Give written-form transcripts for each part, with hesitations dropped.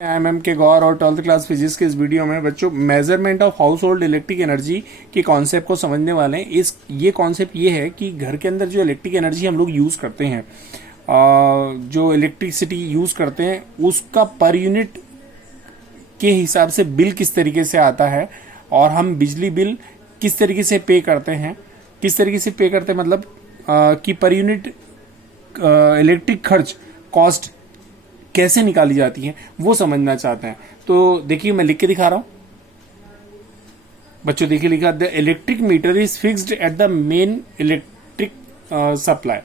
M के गौर और 12th class physics के इस वीडियो में बच्चों measurement of house hold electric energy के कॉन्सेप्ट को समझने वाले हैं। ये कॉन्सेप्ट ये है कि घर के अंदर जो इलेक्ट्रिक एनर्जी हम लोग यूज करते हैं, जो इलेक्ट्रिसिटी यूज करते हैं उसका पर यूनिट के हिसाब से बिल किस तरीके से आता है और हम बिजली बिल किस तरीके से पे करते हैं। किस तरीके से पे करते हैं मतलब कि पर यूनिट इलेक्ट्रिक खर्च कॉस्ट कैसे निकाली जाती है वो समझना चाहते हैं। तो देखिए मैं लिख के दिखा रहा हूं बच्चों। देखिए लिखा, the electric meter is fixed at the main electric supply.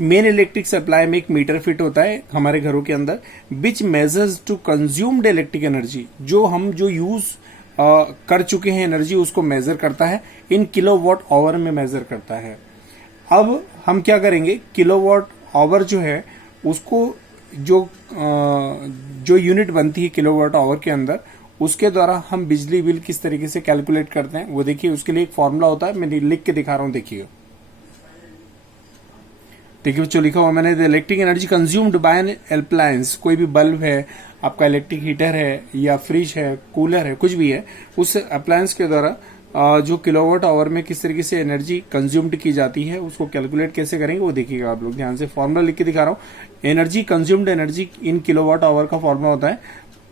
Main electric supply में एक मीटर फिट होता है हमारे घरों के अंदर, which measures to consumed electric energy. जो हम जो यूज कर चुके हैं एनर्जी उसको मेजर करता है, इन किलोवाट आवर में मेजर करता है। अब हम क्या करेंगे, किलोवाट आवर जो है उसको जो यूनिट बनती है किलोवाट आवर के अंदर, उसके द्वारा हम बिजली बिल किस तरीके से कैलकुलेट करते हैं वो देखिए। उसके लिए एक फॉर्मूला होता है, मैं लिख के दिखा रहा हूं। देखिए बच्चों, लिखा हुआ मैंने, the electric energy consumed by an appliance. कोई भी बल्ब है, आपका इलेक्ट्रिक हीटर है या फ्रिज है, कूलर है, कुछ भी है, उस अप्लायंस के द्वारा जो किलोवाट आवर में किस तरीके से एनर्जी कंज्यूम्ड की जाती है उसको कैलकुलेट कैसे करेंगे वो देखिएगा आप लोग ध्यान से। फॉर्मूला लिख के दिखा रहा हूं। Energy consumed energy in kilowatt our का फॉर्मूला होता है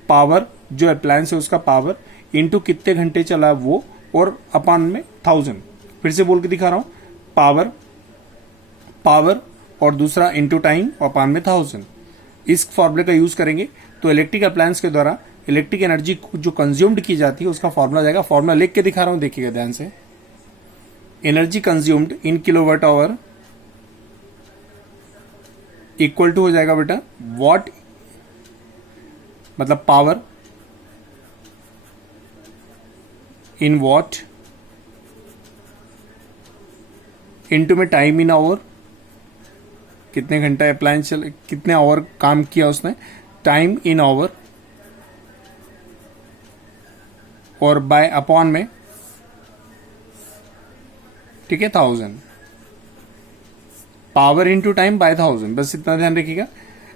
पावर, जो अप्लायंस है उसका पावर, इनटू कितने घंटे चला वो, और अपान में 1000। फिर से बोल के दिखा रहा हूं, पावर और दूसरा इंटू टाइम और अपान में 1000। इस फॉर्मूले का यूज करेंगे तो इलेक्ट्रिक अप्लायंस के द्वारा इलेक्ट्रिक एनर्जी जो कंज्यूम्ड की जाती है उसका फॉर्मूला जाएगा। फॉर्मूला लिख के दिखा रहा हूं, देखिएगा ध्यान से। Energy consumed in kilowatt hour equal to हो जाएगा बेटा वॉट, मतलब पावर इन वॉट, इनटू में टाइम इन आवर, कितने घंटा अप्लायंस चल, कितने आवर काम किया उसने, टाइम इन आवर, और बाय अपॉन में, ठीक है, 1000। पावर इंटू टाइम बाय 1000, बस इतना ध्यान रखिएगा।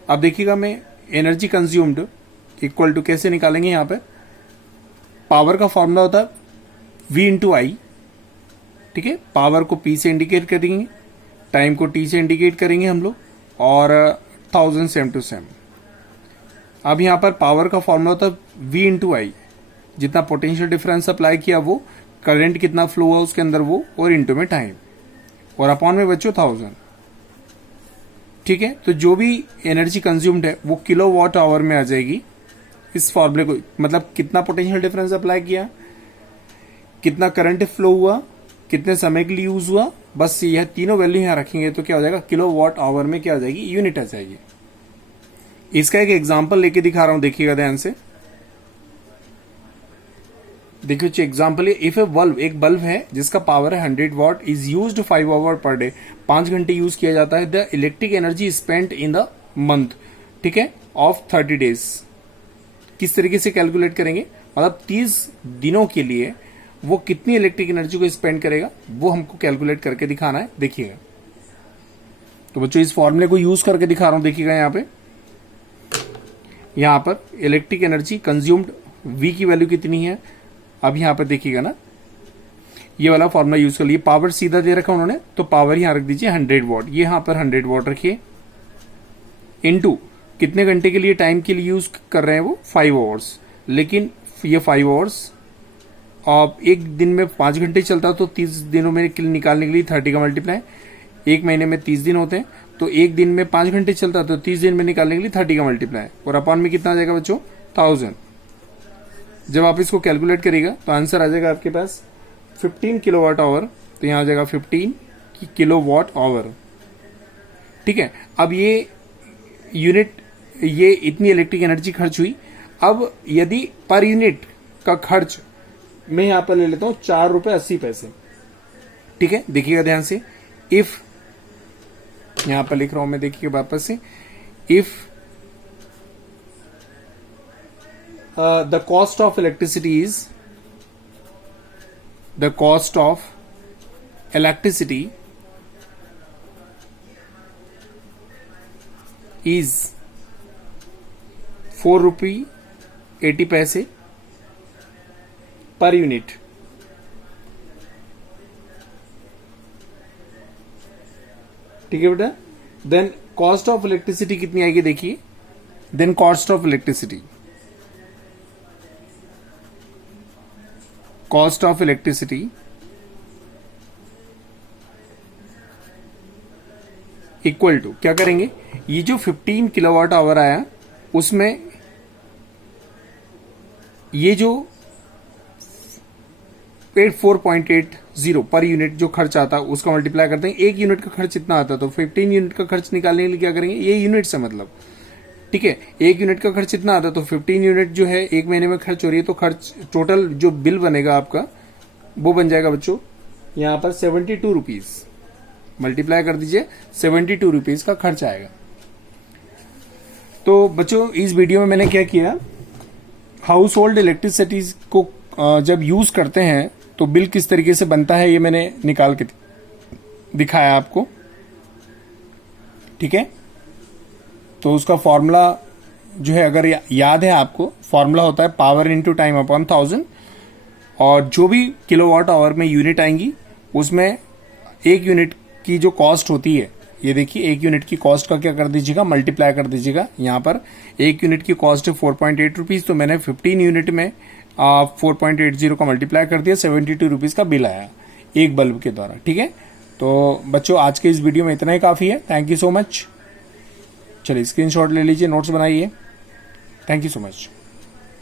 अब देखिएगा मैं एनर्जी कंज्यूम्ड इक्वल टू कैसे निकालेंगे। यहां पे पावर का फॉर्मूला होता है V इंटू आई, ठीक है। पावर को P से इंडिकेट करेंगे, टाइम को T से इंडिकेट करेंगे हम लोग, और 1000 सेम टू सेम। अब यहां पर पावर का फॉर्मूला होता है V इंटू आई, जितना पोटेंशियल डिफरेंस अप्लाई किया वो, करंट कितना फ्लो हुआ उसके अंदर वो, और इंटू में टाइम, और अपॉन में बच्चों 1000, ठीक है। तो जो भी एनर्जी कंज्यूम्ड है वो किलोवाट आवर में आ जाएगी इस फॉर्मूले को, मतलब कितना पोटेंशियल डिफरेंस अप्लाई किया, कितना करंट फ्लो हुआ, कितने समय के लिए यूज हुआ, बस यह तीनों वैल्यू यहां रखेंगे तो क्या हो जाएगा, किलोवाट आवर में क्या आ जाएगी, यूनिट आ जाएगी। इसका एक एग्जांपल लेके दिखा रहा हूं, देखिएगा ध्यान से। देखिए एग्जाम्पल है, इफ ए बल्ब, एक बल्ब है जिसका पावर है 100 watt, is used 5 hour per day, 5 घंटे यूज किया जाता है। The electric energy spent in the month, ठीक है, ऑफ 30 डेज। किस तरीके से कैलकुलेट करेंगे, मतलब 30 दिनों के लिए वो कितनी इलेक्ट्रिक एनर्जी को स्पेंड करेगा वो हमको कैलकुलेट करके दिखाना है। देखिएगा तो बच्चों इस फॉर्मूले को यूज करके दिखा रहा हूं। देखिएगा यहां पर इलेक्ट्रिक एनर्जी कंज्यूम्ड V की वैल्यू कितनी है। अब यहां पर देखिएगा ना, ये वाला फॉर्मूला यूज कर लिए। पावर सीधा दे रखा उन्होंने तो पावर यहां रख दीजिए 100 वॉट, ये यहां पर 100 वॉट रखिए, इनटू कितने घंटे के लिए, टाइम के लिए यूज कर रहे हैं वो 5 आवर्स। लेकिन ये 5 आवर्स अब एक दिन में 5 घंटे चलता तो 30 दिनों में निकालने के लिए 30 का मल्टीप्लाई, एक महीने में 30 दिन होते हैं तो एक दिन में 5 घंटे चलता तो 30 दिन में निकालने के लिए 30 का मल्टीप्लाई, और अपॉन में कितना आ जाएगा बच्चों, 1000। जब आप इसको कैलकुलेट करिएगा तो आंसर आ जाएगा आपके पास 15 किलोवाट आवर। तो यहां आ जाएगा 15 किलोवाट आवर, ठीक है। अब ये यूनिट, ये इतनी इलेक्ट्रिक एनर्जी खर्च हुई। अब यदि पर यूनिट का खर्च मैं यहां पर ले लेता हूं 4 रुपए 80 पैसे, ठीक है। देखिएगा ध्यान से, इफ यहां पर लिख रहा हूं मैं, देखिएगा वापस से, if the cost of electricity is, the cost of electricity is ₹4.80 per unit. ठीक है बेटा। देन कॉस्ट ऑफ इलेक्ट्रिसिटी कितनी आएगी देखिए। Then cost of electricity, cost of electricity equal to क्या करेंगे, ये जो 15 किलोवाट आवर आया उसमें ये जो 4.80 पर यूनिट जो खर्च आता है उसका मल्टीप्लाई करते हैं। एक यूनिट का खर्च इतना आता है तो 15 यूनिट का खर्च निकालने के लिए क्या करेंगे, ये यूनिट से मतलब, ठीक है। एक यूनिट का खर्च इतना आता है तो 15 यूनिट जो है एक महीने में खर्च हो रही है, तो खर्च टोटल जो बिल बनेगा आपका वो बन जाएगा बच्चों यहां पर 72 रुपीज। मल्टीप्लाई कर दीजिए, 72 रुपीज का खर्च आएगा। तो बच्चों इस वीडियो में मैंने क्या किया, हाउस होल्ड इलेक्ट्रिसिटी को जब यूज करते हैं तो बिल किस तरीके से बनता है ये मैंने निकाल के दिखाया आपको, ठीक है। तो उसका फॉर्मूला जो है अगर याद है आपको, फॉर्मूला होता है पावर इनटू टाइम अपॉन 1000, और जो भी किलोवाट आवर में यूनिट आएंगी उसमें एक यूनिट की जो कॉस्ट होती है, ये देखिए एक यूनिट की कॉस्ट का क्या कर दीजिएगा, मल्टीप्लाई कर दीजिएगा। यहाँ पर एक यूनिट की कॉस्ट है 4.8 रुपीज, तो मैंने 15 यूनिट में 4.80 का मल्टीप्लाई कर दिया, 72 रुपीज का बिल आया एक बल्ब के द्वारा, ठीक है। तो बच्चों आज के इस वीडियो में इतना ही काफी है। Thank you so much. चलिए स्क्रीनशॉट ले लीजिए, नोट्स बनाइए। Thank you so much.